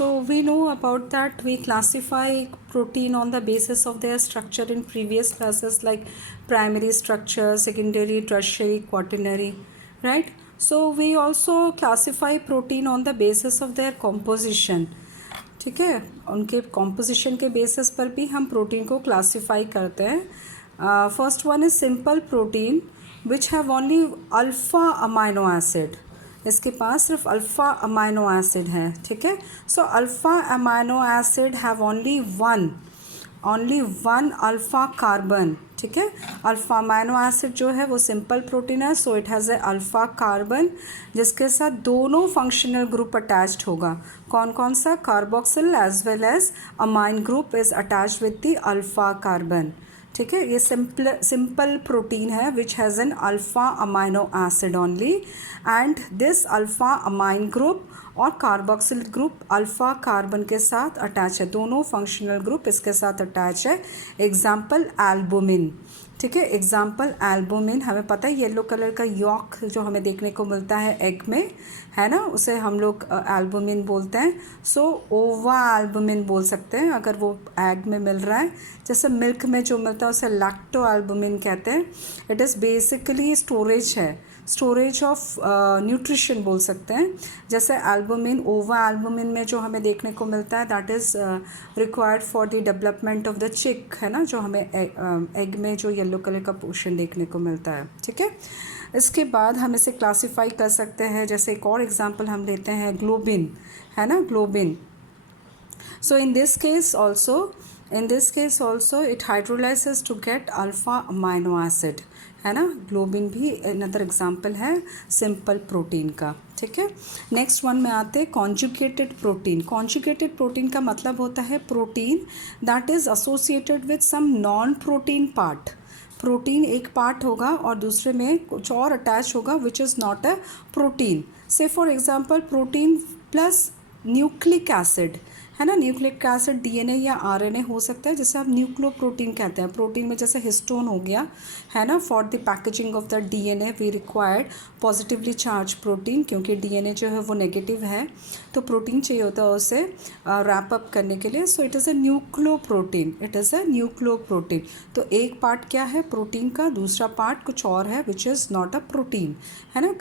So we know about that. We classify protein on the basis of their structure in previous classes, like primary structure, secondary, tertiary, quaternary, right? So we also classify protein on the basis of their composition. ठीक है, उनके composition के basis पर भी हम protein को classify करते हैं. First one is simple protein which have only alpha amino acid. इसके पास सिर्फ अल्फ़ा अमाइनो एसिड है. ठीक है, सो alpha amino acid have only one alpha carbon. ठीक है, अल्फ़ा अमाइनो एसिड जो है वो सिंपल प्रोटीन है, so it has a alpha carbon जिसके साथ दोनों फंक्शनल ग्रुप अटैच्ड होगा. कौन कौन सा? Carboxyl as well as amine group is attached with the alpha carbon. ठीक है, ये सिंपल प्रोटीन है which has an alpha amino acid only, and this alpha amine group और कार्बोक्सिल ग्रुप अल्फ़ा कार्बन के साथ अटैच है. दोनों functional group इसके साथ अटैच है. Example albumin. ठीक है, एग्जाम्पल एल्बुमिन, हमें पता है येलो कलर का यॉक जो हमें देखने को मिलता है एग में, है ना, उसे हम लोग एल्बुमिन बोलते हैं. सो ओवा एल्बुमिन बोल सकते हैं अगर वो एग में मिल रहा है. जैसे मिल्क में जो मिलता है उसे लैक्टो एल्बुमिन कहते हैं. इट इज़ बेसिकली स्टोरेज है, स्टोरेज ऑफ न्यूट्रिशन बोल सकते हैं. जैसे एल्बुमिन, ओवा एल्बुमिन में जो हमें देखने को मिलता है that is required for the development of the चिक, है ना, जो हमें एग में जो येलो कलर का पोर्शन देखने को मिलता है. ठीक है, इसके बाद हम इसे क्लासीफाई कर सकते हैं. जैसे एक और एग्जांपल हम लेते हैं ग्लोबिन, है ना, globin. So in this case also it hydrolyses to get alpha amino acid, है ना. ग्लोबिन भी अनदर एग्जांपल है सिंपल प्रोटीन का. ठीक है, नेक्स्ट वन में आते हैं कॉन्जुगेटेड प्रोटीन. कॉन्जुगेटेड प्रोटीन का मतलब होता है protein that is associated with some non protein part. Protein एक पार्ट होगा और दूसरे में कुछ और अटैच होगा which is not a protein. So for example protein plus nucleic acid, है ना. न्यूक्लिक एसिड डीएनए या आरएनए हो सकता है, जैसे आप न्यूक्लियोप्रोटीन कहते हैं. प्रोटीन में जैसे हिस्टोन हो गया, है ना, for the packaging of the DNA we required positively charge protein, क्योंकि डीएनए जो है वो नेगेटिव है तो प्रोटीन चाहिए होता है उसे रैप अप करने के लिए. So it is a nucleoprotein, it is a nucleoprotein. तो एक पार्ट क्या है प्रोटीन का, दूसरा पार्ट कुछ और है विच इज़ नॉट अ प्रोटीन, है ना,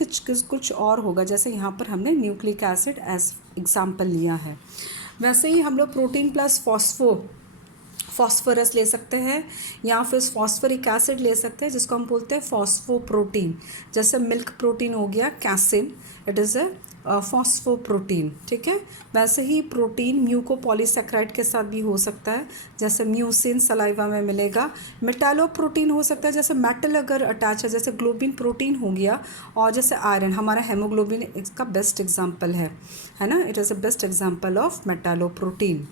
कुछ और होगा. जैसे यहाँ पर हमने न्यूक्लिक एसिड एज एग्जाम्पल लिया है. वैसे ही हम लोग प्रोटीन प्लस फॉस्फोरस ले सकते हैं या फिर फॉस्फोरिक एसिड ले सकते हैं जिसको हम बोलते हैं फॉस्फोप्रोटीन. जैसे मिल्क प्रोटीन हो गया कैसिन, इट इज़ अ फॉस्फोप्रोटीन. ठीक है, वैसे ही प्रोटीन म्यूकोपॉलीसेक्राइड के साथ भी हो सकता है, जैसे म्यूसिन सलाइवा में मिलेगा. मेटालोप्रोटीन हो सकता है, जैसे मेटल अगर अटैच है, जैसे ग्लोबिन प्रोटीन हो गया, और जैसे आयरन, हमारा हेमोग्लोबिन इसका बेस्ट एग्जाम्पल है ना. It is a best example of metalloprotein.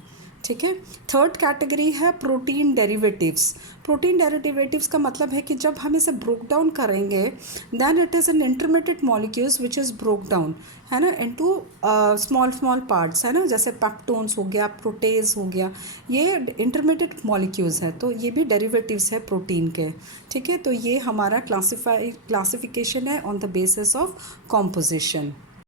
ठीक है, थर्ड कैटेगरी है प्रोटीन डेरिवेटिव्स. प्रोटीन डेरिवेटिव्स का मतलब है कि जब हम इसे ब्रोक डाउन करेंगे then it is an intermediate molecules which is broke down, है ना, इनटू स्मॉल पार्ट्स, है ना, जैसे पेप्टोन्स हो गया, प्रोटेज हो गया, ये इंटरमीडिएट मॉलिक्यूल्स है. तो ये भी डेरिवेटिव्स है प्रोटीन के. ठीक है, तो ये हमारा क्लासिफिकेशन है on the basis of composition.